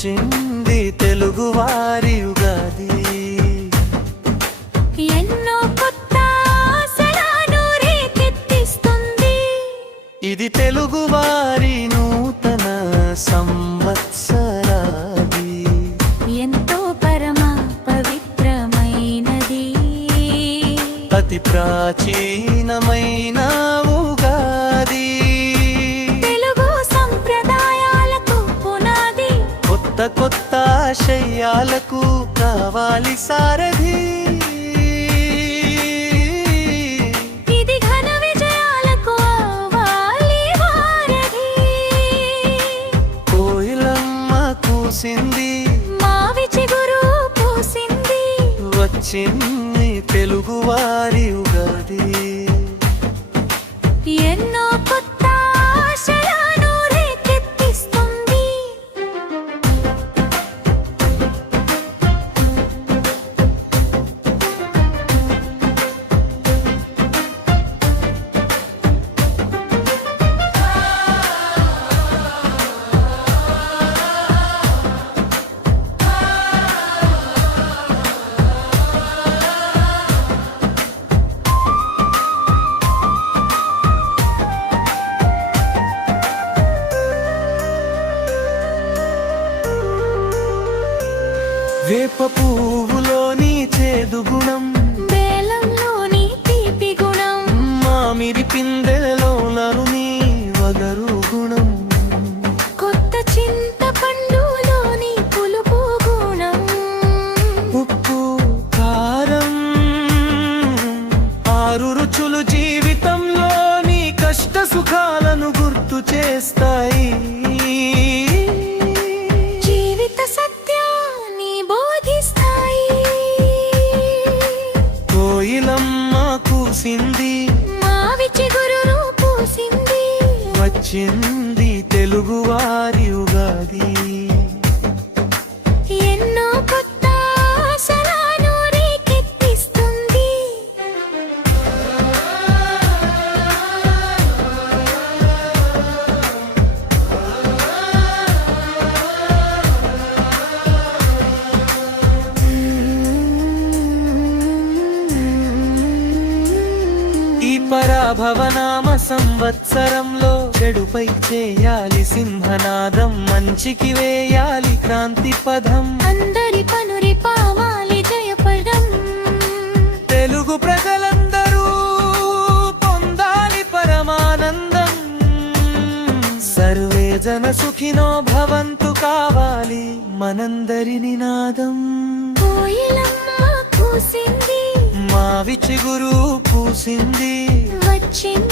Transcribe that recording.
వచ్చింది తెలుగువారి ఉగాది. ఎన్నో కొత్త ఆశలను రేకెత్తిస్తుంది. ఇది తెలుగువారి నూతన సంవత్సరాది. ఎంతో పరమ పవిత్రమైనది, అతి ప్రాచీనమైన ఉగాది. తెలుగు సంప్రదాయాలకు పునాది, కొత్త కొత్త ఆశయాలకు కావాలి సారథి. ఇది ఘన విజయాలకు అవ్వాలి వారధి. కోయిలమ్మ కూసింది, మావి చిగురు పూసింది, వచ్చింది తెలుగువారి ఉగాది. ఎన్నో కొత్త ఆశలను రేకెత్తిస్తుంది. వేప పువ్వులోని చేదు గుణం, బేలంలోని తీపి గుణం, మామిడి పిందెలలో నరుని వగరు గుణం, కొత్త చింతపండులోని పులుపు గుణం, ఉప్పు కారం ఆరు రుచులు జీవితంలోని కష్ట సుఖాలను గుర్తు చేస్తాయి. జీవిత సత్యాన్ని బోధిస్తాయి. కోయిలమ్మ కూసింది, మావి చిగురును పూసింది, వచ్చింది తెలుగువారి ఉగాది. ఎన్నో కొత్త ఆశలను రేకెత్తిస్తుంది. ఈ పరాభవనామ సంవత్సరంలో చెడుపై చేయాలి సింహనాదం, మంచికి వేయాలి క్రాంతి పదం, అందరి పనురి పావాలి జయపదం. తెలుగు ప్రజలందరూ పొందాలి పరమానందం. సర్వే జన సుఖినో భవంతు కావాలి మనందరి నినాదం. కోయిలమ్మ కూసింది, మావి చిగురు పూసింది, వచ్చింది